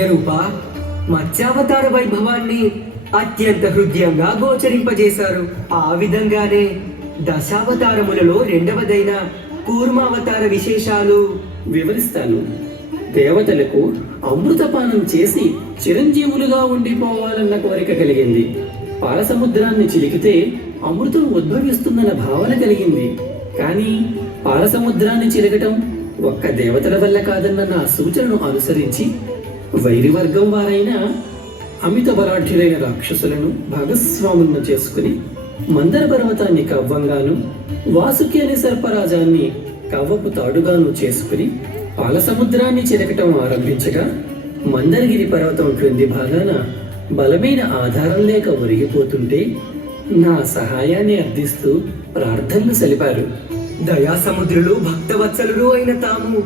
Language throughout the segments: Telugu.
రూప మత్స్యావతార వైభవాన్ని అత్యంత హృదయంగా గోచరింపజేశారు. ఆ విధంగానే దశావతారములలో రెండవదైన కూర్మావతార విశేషాలు వివరిస్తాను. దేవతలకు అమృతపానం చేసి చిరంజీవులుగా ఉండిపోవాలన్న కోరిక కలిగింది. పాలసముద్రాన్ని చిలికితే అమృతం ఉద్భవిస్తుందన్న భావన కలిగింది. కానీ పాలసముద్రాన్ని చిలకటం ఒక్క దేవతల వల్ల కాదన్న నా సూచనను అనుసరించి వైరివర్గం వారైన అమిత బలాఢ్యులైన రాక్షసులను భాగస్వాములను చేసుకుని మందర పర్వతాన్ని కవ్వంగాను, వాసుకి అనే సర్పరాజాన్ని కవ్వపు తాడుగాను చేసుకుని పాలసముద్రాన్ని చిలకటం ఆరంభించగా మందరగిరి పర్వతం క్రింది భాగాన బలమైన ఆధారం లేక ఒరిగిపోతుంటే నా సహాయాన్ని అర్థిస్తూ ప్రార్థనలు సలిపారు. దయాసముద్రులు భక్తవత్సలులు అయిన తాము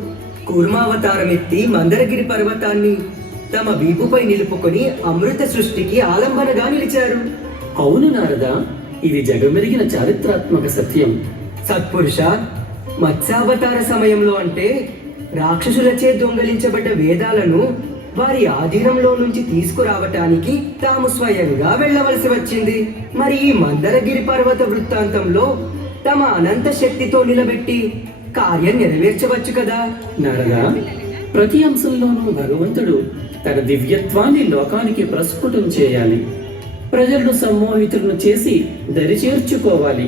కూర్మావతారం ఎత్తి మందరగిరి పర్వతాన్ని తమ వీపుపై నిలుపుకొని అమృత సృష్టికి ఆలంబనగా నిలిచారు. అవును నారద, ఇది జగమెరిగిన చారిత్రాత్మక సత్యం. సత్పురుష, మత్స్యావతార సమయంలో అంటే రాక్షసులచే దొంగలించబడ్డ వేదాలను వారి ఆధీనంలో నుంచి తీసుకురావటానికి తాము స్వయంగా వెళ్ళవలసి వచ్చింది. మరి ఈ మందరగిరి పర్వత వృత్తాంతంలో తమ అనంత శక్తితో నిలబెట్టి కార్యం నెరవేర్చవచ్చు కదా. నారద, ప్రతి అంశంలోనూ భగవంతుడు తన దివ్యత్వాన్ని లోకానికి ప్రస్ఫుటం చేయాలి. ప్రజలను సమ్మోహితులను చేసి దరిచేర్చుకోవాలి.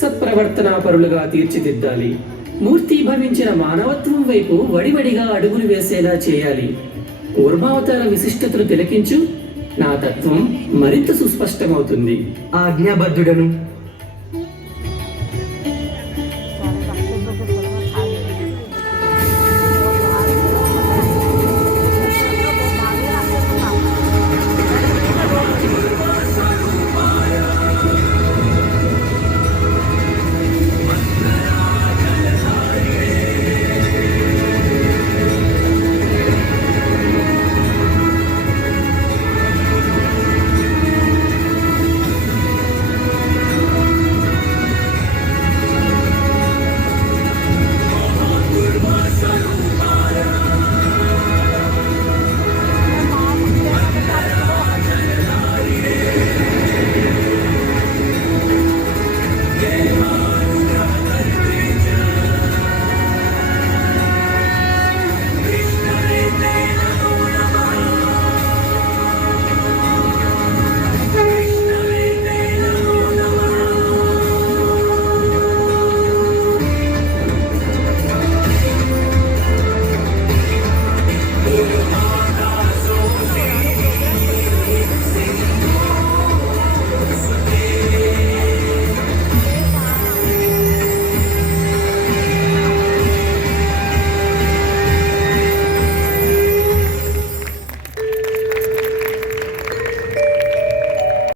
సత్ప్రవర్తనాపరులుగా తీర్చిదిద్దాలి. మూర్తీభవించిన మానవత్వం వైపు వడివడిగా అడుగులు వేసేలా చేయాలి. కూర్మావతార విశిష్టతలు తిలకించు, నా తత్వం మరింత సుస్పష్టమవుతుంది. ఆజ్ఞాబద్ధుడను.